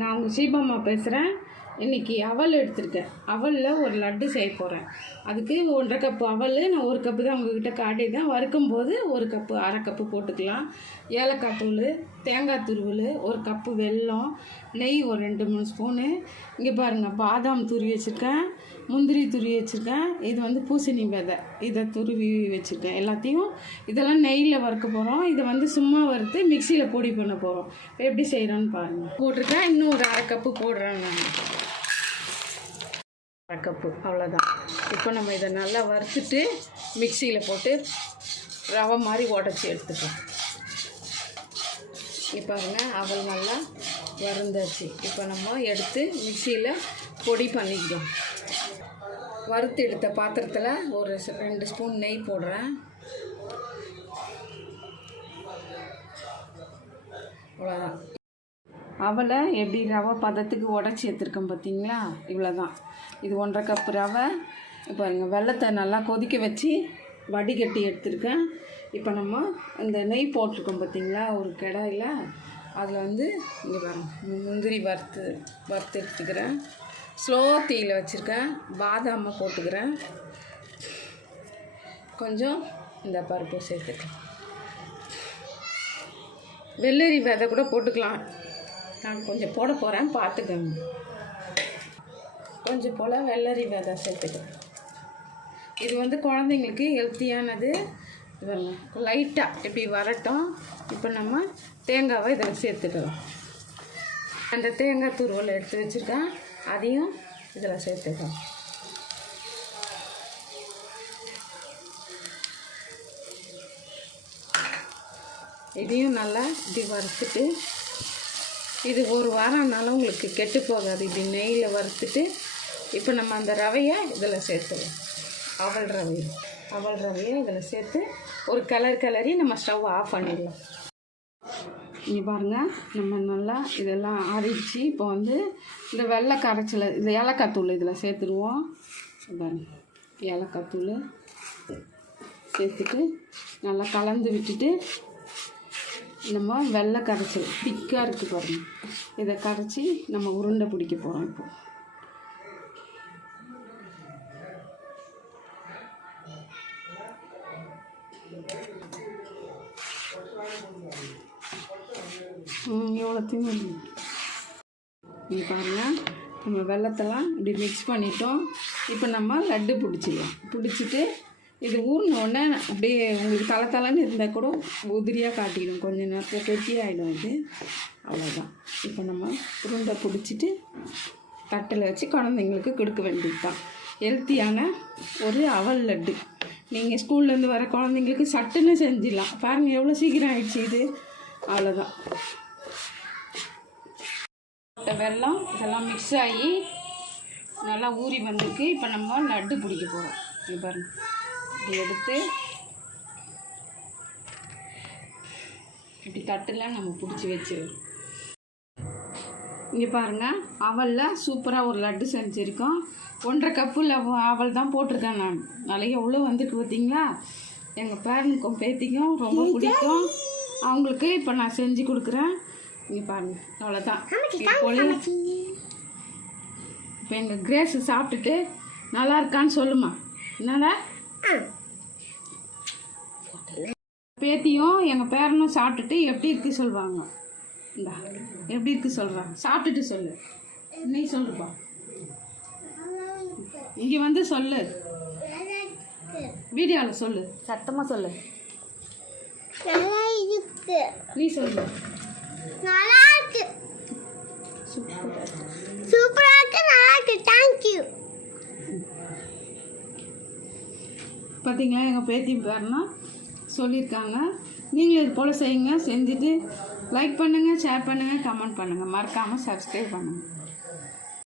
நான் உங்கள் சீபாம்மா பேசுகிறேன். இன்றைக்கி அவல் எடுத்திருக்கேன். அவலில் ஒரு லட்டு செய்ய போகிறேன். அதுக்கு 1.5 கப்பு அவல், நான் 1 கப்பு தான் உங்கள்கிட்ட காட்டியிருக்கேன். வறுக்கும்போது 1 கப்பு 1/2 கப்பு போட்டுக்கலாம். ஏலக்காய் தூள், தேங்காய் துருவல், 1 கப்பு வெல்லம், நெய் ஒரு 2-3 ஸ்பூனு. இங்கே பாருங்கள், பாதாம் துருவி வச்சுருக்கேன், முந்திரி துருவி வச்சுருக்கேன். இது வந்து பூசணி விதை, இதை துருவி வச்சுருக்கேன். எல்லாத்தையும் இதெல்லாம் நெய்யில் வறுக்க போகிறோம். இதை வந்து சும்மா வறுத்து மிக்சியில் பொடி பண்ண போகிறோம். எப்படி செய்கிறோன்னு பாருங்கள். போட்டிருக்கேன். இன்னும் ஒரு 1/2 கப்பு போடுறேன் நான். 1/2 கப்பு அவ்வளோதான். இப்போ நம்ம இதை நல்லா வறுத்துட்டு மிக்சியில் போட்டு ரவை மாதிரி உடச்சி எடுத்துக்கலாம். இப்போ பாருங்கள், அவல் நல்லா வறுந்தாச்சு. இப்போ நம்ம எடுத்து மிக்சியில் பொடி பண்ணிக்கலாம். வறுத்து எடுத்த பாத்திரத்தில் ஒரு 2 ஸ்பூன் நெய் போடுறேன். அவ்வளோதான். அவலை எப்படி ரவை பதத்துக்கு உடச்சி எடுத்துருக்கோம் பார்த்தீங்களா? இவ்வளோ தான். இது 1.5 கப்பு ரவை. பாருங்கள், வெல்லத்தை நல்லா கொதிக்க வச்சு வடிகட்டி எடுத்துருக்கேன். இப்போ நம்ம இந்த நெய் போட்டிருக்கோம் பார்த்தீங்களா ஒரு கடாயில், அதில் வந்து இங்கே பாருங்கள், முந்திரி வறுத்து எடுத்துக்கிறேன். ஸ்லோ தீயில் வச்சுருக்கேன். பாதாமை போட்டுக்கிறேன். கொஞ்சம் இந்த பருப்பு சேர்த்துக்கலாம். வெள்ளரி விதை கூட போட்டுக்கலாம். நான் கொஞ்சம் போட போகிறேன், பார்த்துக்கோங்க. கொஞ்சம் போல் வெள்ளரி விதை சேர்த்துக்கிறேன். இது வந்து குழந்தைங்களுக்கு ஹெல்த்தியானது. லைட்டாக இப்படி வரட்டும். இப்போ நம்ம தேங்காவை இதில் சேர்த்துக்கலாம். அந்த தேங்காய் துருவல் எடுத்து வச்சுருக்கேன், அதையும் இதில் சேர்த்துக்கலாம். இதையும் நல்லா இப்படி வறுத்துட்டு, இது 1 வாரம்னாலும் உங்களுக்கு கெட்டு போகாது. இப்படி நெய்யில் வறுத்துட்டு இப்போ நம்ம அந்த ரவையை இதில் சேர்த்துக்கலாம். அவல் ரவையை இதில் சேர்த்து ஒரு கிளறி நம்ம ஸ்டவ் ஆஃப் பண்ணிடலாம். இங்கே பாருங்கள், நம்ம நல்லா இதெல்லாம் ஆறிடுச்சு. இப்போ வந்து இந்த வெள்ளை கரைச்சல், இந்த ஏலக்காய் தூள் இதில் சேர்த்துருவோம். பாருங்கள், ஏலக்காய் தூள் சேர்த்துட்டு நல்லா கலந்து விட்டுட்டு, நம்ம வெள்ளை கரைச்சல் திக்காக இருக்குது பாருங்கள், இதை கரைச்சி நம்ம உருண்டை பிடிக்க போகிறோம். இப்போ எவ்வளோத்தையும் நீங்கள் பாருங்கள், நம்ம வெள்ளத்தெல்லாம் இப்படி மிக்ஸ் பண்ணிட்டோம். இப்போ நம்ம லட்டு பிடிச்சிட்டு இது ஊறினோடனே அப்படியே உங்களுக்கு தலைன்னு இருந்தால் கூட உதிரியாக காட்டிடும். கொஞ்சம் நேரத்தில் கெட்டியாகிடும் இது. அவ்வளோதான். இப்போ நம்ம உருண்டை பிடிச்சிட்டு தட்டில் வச்சு குழந்தைங்களுக்கு கொடுக்க வேண்டியது தான். ஹெல்த்தியான ஒரு அவல் லட்டு. நீங்கள் ஸ்கூல்லேருந்து வர குழந்தைங்களுக்கு சட்டுன்னு செஞ்சிடலாம். பாருங்கள், எவ்வளோ சீக்கிரம் ஆகிடுச்சு இது. அவ்வளோதான். வெல்லம் இதெல்லாம் மிக்ஸ் ஆகி நல்லா ஊறி வந்திருக்கு. இப்போ நம்ம லட்டு பிடிக்க போகிறோம். இது பாருங்கள், இப்படி எடுத்து இப்படி தட்டில் நம்ம பிடிச்சி வச்சிடலாம். இங்கே பாருங்கள், அவலில் சூப்பராக ஒரு லட்டு செஞ்சுருக்கோம். 1.5 கப்பு அவல் தான் போட்டிருக்கேன் நான். நிறைய எவ்வளோ வந்துருக்கு பார்த்தீங்களா? எங்கள் பேரனுக்கும் பேத்திக்கும் ரொம்ப பிடிக்கும். அவங்களுக்கு இப்போ நான் செஞ்சு கொடுக்குறேன். இங்கே பாருங்கள், அவ்வளோதான். இப்போ எங்கள் கிரேஸு சாப்பிட்டுட்டு நல்லா இருக்கான்னு சொல்லுமா. என்னடா, பேத்தியும் எங்கள் பேரனும் சாப்பிட்டுட்டு எப்படி இருக்குது சொல்லுவாங்க. இந்தா எப்படி இருக்குது சொல்கிறாங்க. சாப்பிட்டுட்டு சொல்லு. நீ சொல்லுப்பா, இங்கே வந்து சொல்லு, வீடியோவில் சொல்லு, சத்தமாக சொல்லு. நீ சொல்லு. நல்லா இருக்கு, சூப்பரா இருக்கு, நல்லா இருக்கு, தேங்க் யூ. பார்த்தீங்களா, எங்கள் பேத்தி பேரனா சொல்லியிருக்காங்க. நீங்களும் இது போல் செய்யுங்க. செஞ்சுட்டு லைக் பண்ணுங்கள், ஷேர் பண்ணுங்கள், கமெண்ட் பண்ணுங்கள். மறக்காமல் சப்ஸ்கிரைப் பண்ணுங்கள்.